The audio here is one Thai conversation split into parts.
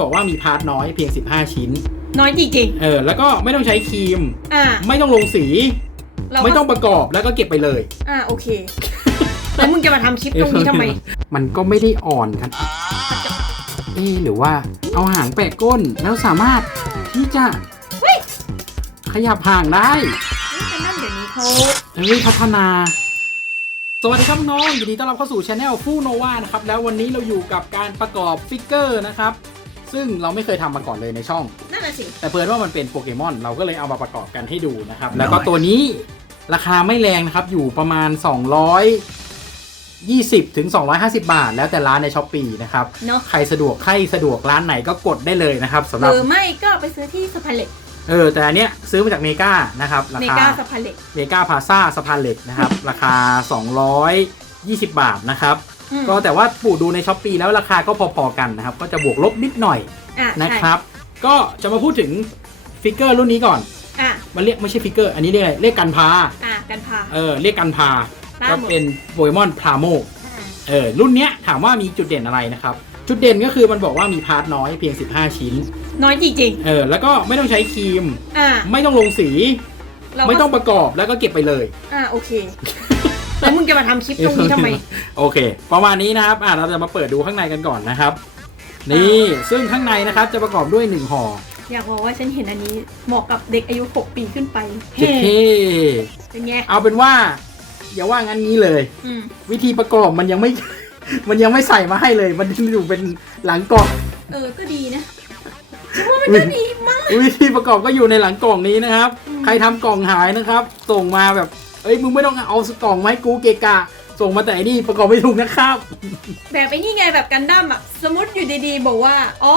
บอกว่ามีพาร์ทน้อยเพียง 15 ชิ้น น้อยจริงเออ แล้วก็ไม่ต้องใช้ครีม ๆ อ่าไม่ต้องลงสี เราก็ไม่ต้องประกอบแล้วก็เก็บไปเลย อ่าโอเค แล้วมึงจะมาทำคลิปตรงนี้ทำไม มันก็ไม่ได้อ่อนกันเอ๊ะหรือว่าเอาหางแปะก้นแล้วสามารถที่จะเฮ้ย ขยับห่างได้นี่แต่นั่นเดี๋ยวนี้เขาเฮ้ยพัฒนา สวัสดีครับน้องยินดีต้อนรับเข้าสู่ช anel ฟูโนวานะครับ แล้ววันนี้เราอยู่กับการประกอบฟิกเกอร์นะครับ ซึ่งเราไม่เคยทำมาก่อนเลยในช่อง นั่นน่ะสิแต่เพิ่นว่ามันเป็นโปเกมอนเราก็เลยเอามาประกอบกันให้ดูนะครับ แล้วก็ตัวนี้ราคาไม่แรงนะครับ อยู่ประมาณ 220ถึง250 บาท แล้วแต่ร้านในช้อปปีนะครับ เนาะใครสะดวกใครสะดวกร้านไหนก็กดได้เลยนะครับสำหหรับรือไม่ก็ไปซื้อที่สะพานเหล็กเออแต่อันเนี้ยซื้อมาจากเมกานะครับราเมคา กาสะพานเหล็ก เมกาพาซ่าสะพานเหล็กนะครับ ราคา 220 บาทนะครับอืม ก็แต่ว่าปู่ดูในช้อปปีแล้วราคาก็พอๆกันนะครับ ก็จะบวกลบนิดหน่อยอะนะใช่ครับ ก็จะมาพูดถึงฟิกเกอร์รุ่นนี้ก่อนอะมันเรียกไม่ใช่ฟิกเกอร์อันนี้เรียกอะไรเรียกกันพาอะกันพาเออเรียกกันพาตามก็หมด เป็นโปเกมอนพาโมอะเออรุ่นเนี้ยถามว่ามีจุดเด่นอะไรนะครับ จุดเด่นก็คือมันบอกว่ามีพาร์ทน้อยเพียง 15 ชิ้นน้อยจริงเออแล้วก็ไม่ต้องใช้ครีม ๆอะไม่ต้องลงสี เราก็ไม่ต้องประกอบแล้วก็เก็บไปเลย อะโอเค แล้วมึงจะมาทำคลิปตรงนี้ทำไม โอเค ประมาณนี้นะครับ อ่าเราจะมาเปิดดูข้างในกันก่อนนะครับ นี่ซึ่งข้างในนะครับจะประกอบด้วยหนึ่งห่ออยากบอกว่าฉันเห็นอันนี้เหมาะกับเด็กอายุ 6 ปีขึ้นไปเฮ้เป็นไงเอาเป็นว่า อย่าว่างั้นนี้เลย วิธีประกอบมันยังไม่ มันยังไม่ใส่มาให้เลย มันอยู่เป็นหลังกล่อง เออ ก็ดีนะฉันว่ามันก็ดีมั้งวิธีประกอบก็อยู่ในหลังกล่องนี้นะครับ ใครทำกล่องหายนะครับ ส่งมาแบบ เอ้ยมึงไม่ต้องเอากล่องมาให้กูเกะกะ ส่งมาแต่อันนี่ประกอบไม่ถูกนะครับ แบบไอ้นี่ไงแบบกันดั้มอะสมมติอยู่ดีๆ บอกว่า อ๋อ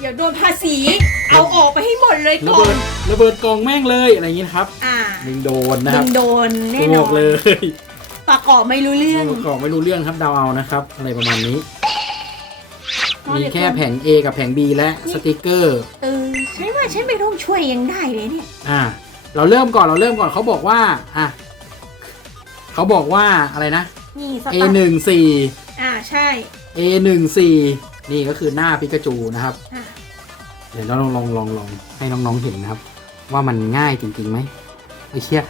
เดี๋ยวโดนภาษี เอาออกไปให้หมดเลยระก่อเบิน ดระเบิดกล่องแม่งเลยอะไรอย่างนี้นะครับอ่ามึงโดนนะคมึรับงโดนแน่นบออกนเลยประกอบไม่รู้เรื่องประกอบไม่รู้เรื่องครับเดาเอานะครับ อะไรประมาณนี้มีแค่แผง A กับแผง B และสติกเกอร์ เออใช่ว่าฉันไม่ต้องช่วยยังได้เลยเนี่ย อ่า เราเริ่มก่อนเราเริ่มก่อนเขาบอกว่าอะเขาบอกว่าอะไรนะ นี่ส A ตาร์หนึ่งสี่ อ่าใช่ A หนึ่งสี่นี่ก็คือหน้าปิกาจูนะครับ อ่าเดี๋ยวเราลองลองลองลองให้น้องๆเห็นนะครับ ว่ามันง่ายจริงๆไหมไอ้เชี่ย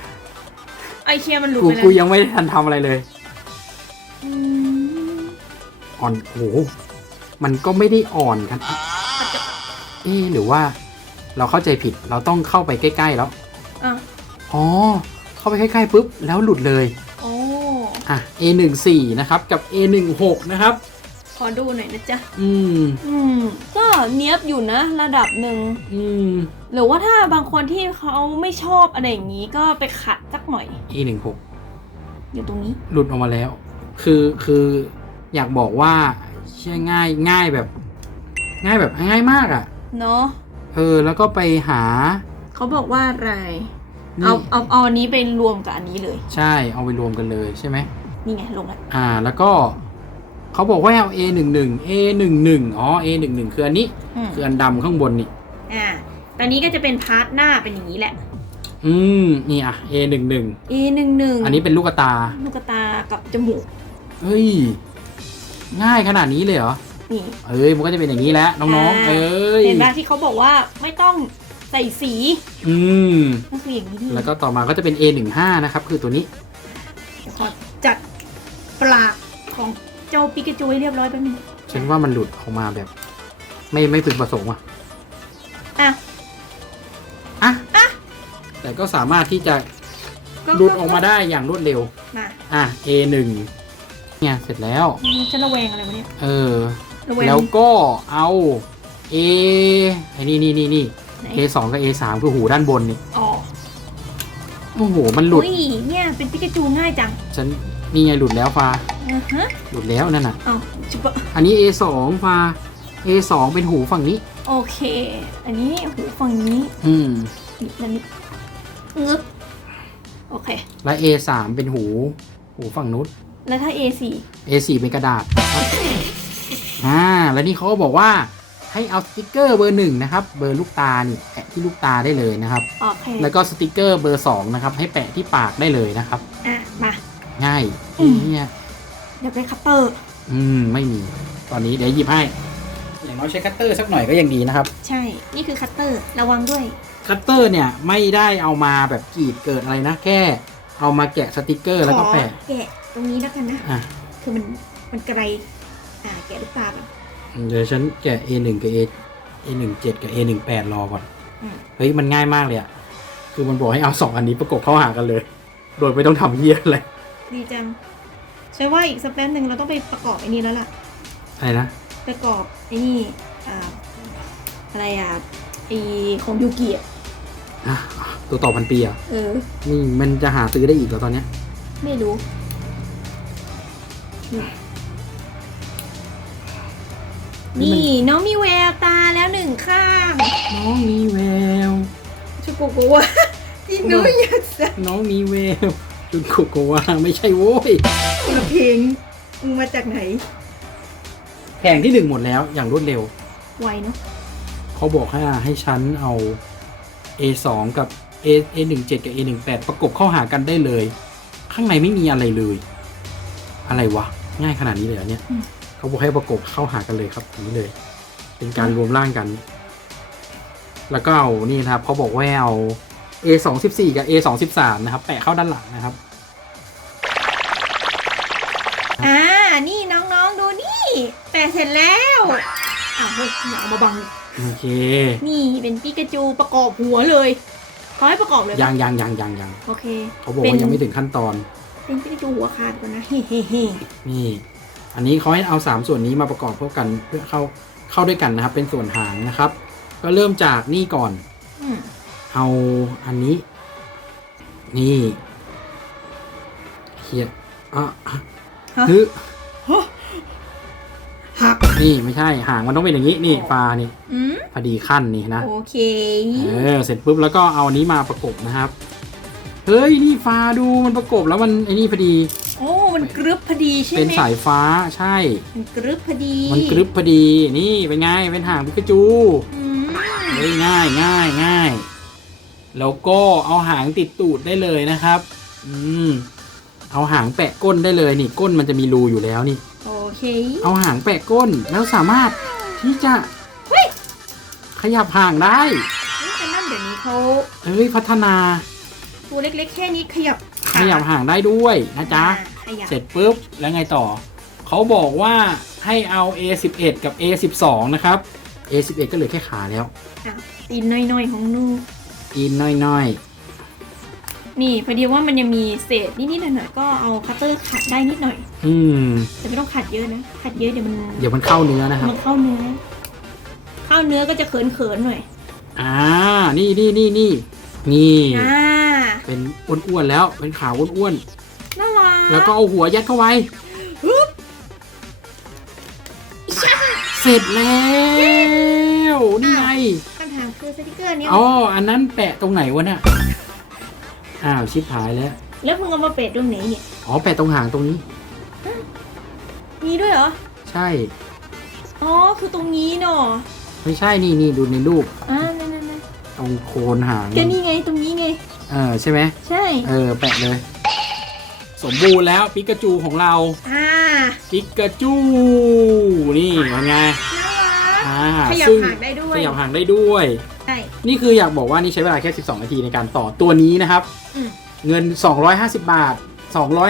ไอเชียมันหลุดกูไปแล้วกูยังไม่ได้ทันทำอะไรเลยอืมอ่อนโหมันก็ไม่ได้อ่อนกันเอ๊ะหรือว่า เราเข้าใจผิดเราต้องเข้าไปใกล้ๆแล้ว อะอ๋อ เข้าไปใกล้ๆปุ๊บ แล้วหลุดเลยโอ้อะ A14 นะครับ กับ A16 นะครับ ขอดูหน่อยนะจ๊ะ อืม อืม ก็เนี้ยบอยู่นะ ระดับหนึ่ง อืม หรือว่าถ้าบางคนที่เขาไม่ชอบอะไรอย่างนี้ก็ไปขัดสักหน่อย A16 อยู่ตรงนี้ หลุดออกมาแล้ว คือคืออยากบอกว่าเชื่อง่ายง่ายแบบ ง่ายแบบง่ายมากอะ่ะ เนาะ เออ แล้วก็ไปหา เขาบอกว่าอะไรนี่ เอาเอาเอาอันนี้ไปรวมกับอันนี้เลย ใช่เอาไปรวมกันเลยใช่ไหมนี่ไงลงแล้วอ่า แล้วก็เขาบอกว่าเอา A11 A11 อ๋อ A11 คืออันนี้ อืมคืออันดำข้างบนนี่ อ่าตอนนี้ก็จะเป็นพาร์ทหน้าเป็นอย่างนี้แหละ อืมนี่อะ A11 A หนึ่งหนึ่งอันนี้เป็นลูกตา ลูกตากับจมูกเฮ้ย ง่ายขนาดนี้เลยเหรอ นี่ เอ้ย มันก็จะเป็นอย่างนี้แหล้วน้องๆอ่าเอ้ย เห็นปะที่เขาบอกว่าไม่ต้อง ใส่สีอืม ก็คืออย่างนี้นี่แล้วก็ต่อมาก็จะเป็น A15 นะครับ คือตัวนี้เดี๋ยวขอจัดปลากของเจ้าปิกาจูให้เรียบร้อยแป๊บนึงฉันว่ามันหลุดออกมาแบบ ไม่ไม่พึงประสงค์อะ อะ อะ อะ แต่ก็สามารถที่จะก็หลุดออกมาได้อย่างรวดเร็ว มาอะ A1 เนี่ยเสร็จแล้ว ฉันระแวงอะไรวะเนี่ยเออ ระแวงแล้วก็เอา A ไอ้นี่นี่นี่นี่ไหน A2 กับ A3 คือหูด้านบนนี่อ๋อโอ้โหมันหลุด อุ้ยเนี่ยเป็นปิกาจูง่ายจังฉันนี่ไงหลุดแล้วฟ้าอือฮะหลุดแล้วนั่นน่ะ อ๋อจุบะอันนี้ A2 ฟ้า A2 เป็นหูฝั่งนี้ โอเค อันนี้หูฝั่งนี้อืมนี่อันนี้งึบโอเค และ A3 เป็นหู หูฝั่งนู้น แล้วถ้า A4 A4 เป็นกระดาษอ่า แล้วนี่เขาก็บอกว่า ให้เอาสติกเกอร์เบอร์หนึ่งนะครับ เบอร์ลูกตานี่แปะที่ลูกตาได้เลยนะครับ โอเคแล้วก็สติกเกอร์เบอร์สองนะครับ ให้แปะที่ปากได้เลยนะครับ อะมา ง่ายอืม เนี่ยเดี๋ยวไปคัตเตอร์อืมไม่มี ตอนนี้เดี๋ยวหยิบให้อย่างอย่างน้อยใช้คัตเตอร์สักหน่อยก็ยังดีนะครับ ใช่ นี่คือคัตเตอร์ระวังด้วย คัตเตอร์เนี่ยไม่ได้เอามาแบบกรีดเกิดอะไรนะ แค่เอามาแกะสติกเกอร์แล้วก็แปะขอแกะตรงนี้แล้วกันนะ อะ คือมันมันไกล อ่า แกะลูกตาก่อน เดี๋ยวฉันแกะ A1 กับ A A17 กับ A18 รอก่อนอืมเฮ้ย มันง่ายมากเลยอะคือมันบอกให้เอาสองอันนี้ประกบเข้าหากันเลย โดยไม่ต้องทำเยี่ยอะไรดีจังฉันว่าอีกสักแป๊บหนึ่งเราต้องไปประกอบไอ้นี่แล้วล่ะ อะไรนะ ประกอบไอ้นี่อ่าอะไรอะไอของยูกิอะอะตัวต่อพันปีอะเออ นี่มันจะหาซื้อได้อีกเหรอตอนเนี้ย ไม่รู้ นี่น้องมีแววตาแล้วหนึ่งข้างน้องมีแววชุกุกุวะที่หนูอยากใส่น้องมีแววจุดโกโกวาไม่ใช่โว้ยคนละเพลงมึงมาจากไหน แผงที่หนึ่งหมดแล้วอย่างรวดเร็ว ไวเนาะเขาบอกให้ให้ฉันเอา A2 กับ A A17 กับ A18 ประกบเข้าหากันได้เลย ข้างในไม่มีอะไรเลย อะไรวะ ง่ายขนาดนี้เลยเหรอเนี่ย เขาบอกให้ประกบเข้าหากันเลยครับอย่างนี้เลย เป็นการรวมร่างกัน แล้วก็เอานี่นะครับเขาบอกว่าให้เอา A214 กับ A213 นะครับ แปะเข้าด้านหลังนะครับ อ่า นี่น้องๆดูนี่ แต่เสร็จแล้วอ้าวเฮ้ยอย่าเอามาบัง โอเค นี่เป็นปิกาจูประกอบหัวเลยเขาให้ประกอบเลยปะยังยังยังยังยังโอเค เขาบอกว่ายังไม่ถึงขั้นตอน เป็นปิกาจูหัวขาดก่อนนะเฮ้เฮ้เฮ้นี่ อันนี้เขาให้เอาสามส่วนนี้มาประกอบเข้ากันเพื่อเข้าเข้าด้วยกันนะครับ เป็นส่วนหางนะครับ ก็เริ่มจากนี่ก่อน อืมเอาอันนี้ นี่เขียดอะฮะฮึหักนี่ไม่ใช่หางมันต้องเป็นอย่างนี้นี่ปลานี่อืมพอดีขั้นนี่นะ โอเค เออเสร็จปุ๊บแล้วก็เอาอันนี้มาประกบนะครับ เฮ้ย นี่ฟ้าดูมันประกบแล้วมันไอ้นี่พอดีโอ้ มันกรึบพอดีใช่ไหมเป็นสายฟ้าใช่ มันกรึบพอดี มันกรึบพอดีนี่เป็นไงเป็นหางพิกาจูอืมเฮ้ยง่ายง่ายง่ายแล้วก็เอาหางติดตูดได้เลยนะครับ อืม เอาหางแปะก้นได้เลยนี่ก้นมันจะมีรูอยู่แล้วนี่ โอเค เอาหางแปะก้นแล้วสามารถที่จะขยับหางได้นี่แต่นั่นเดี๋ยวนี้เขาเอ้ยพัฒนา ตัวเล็กๆแค่นี้ขยับขยับหางได้ด้วยนะจ๊ะอ่า ขยับ เสร็จปุ๊บแล้วไงต่อ เขาบอกว่าให้เอา A11 กับ A12 นะครับ A11 ก็เหลือแค่ขาแล้วอะตีนน้อยๆของนู อินน้อยนี่พอดีว่ามันยังมีเศษนิดๆหน่อยๆก็เอาคัตเตอร์ขัดได้นิดหน่อย ๆ อืม แต่ไม่ต้องขัดเยอะนะ ขัดเยอะเดี๋ยวมันเดี๋ยวมันเข้าเนื้อนะครับ มันเข้าเนื้อ เข้าเนื้อก็จะเขินๆหน่อย อ่า นี่นี่นี่นี่นี่ อ่า เป็นอ้วนๆแล้ว เป็นขาวอ้วนน่ารักๆ แล้วก็เอาหัวยัดเข้าไว้เสร็จแล้วนี่ไงคำถามคือสติกเกอร์เนี้ยอ๋ออันนั้นแปะตรงไหนวะน่ะอ้าวชิบหายแล้ว แล้วมึงเอามาเปะตรงไหนเนี่ยอ๋อแปะตรงหางตรงนี้ มีด้วยเหรอ ใช่ อ๋อคือตรงนี้เนาะไม่ใช่นี่นี่ดูในรูปอ่านั่นนั่นนั่นตรงโคนหางก็นี่ไงตรงนี้ไง เออใช่ไหมใช่ เออแปะเลย สมบูรณ์แล้วปิกาจูของเราอ่าปิกาจูนี่เป็นไงน่ารักอ่าขยับซึ่งหางได้ด้วยขยับหางได้ด้วยใช่นี่คืออยากบอกว่านี่ใช้เวลาแค่ 12 นาทีในการต่อตัวนี้นะครับอืมเงิน 250 บาท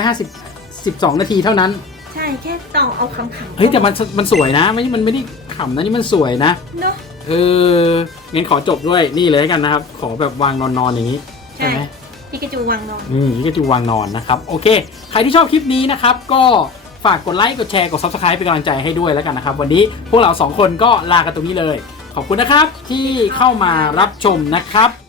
250 12 นาทีเท่านั้น ใช่แค่ต่อเอาคำขำเฮ้ยแต่มันมันสวยนะไม่มันไม่ได้ขำนะนี่มันสวยนะเนาะเอองั้นขอจบด้วยนี่เลยแล้วกันนะครับ ขอแบบวางนอนๆอย่างนี้ใช่ใช่ไหม พิกาจูวางนอน อืมนี่ก็จะวางนอนนะครับ โอเค ใครที่ชอบคลิปนี้นะครับ ก็ฝากกดไลค์กดแชร์กด subscribe เป็นกำลังใจให้ด้วยแล้วกันนะครับ วันนี้พวกเราสองคนก็ลากันตรงนี้เลย ขอบคุณนะครับที่เข้ามารับชมนะครับ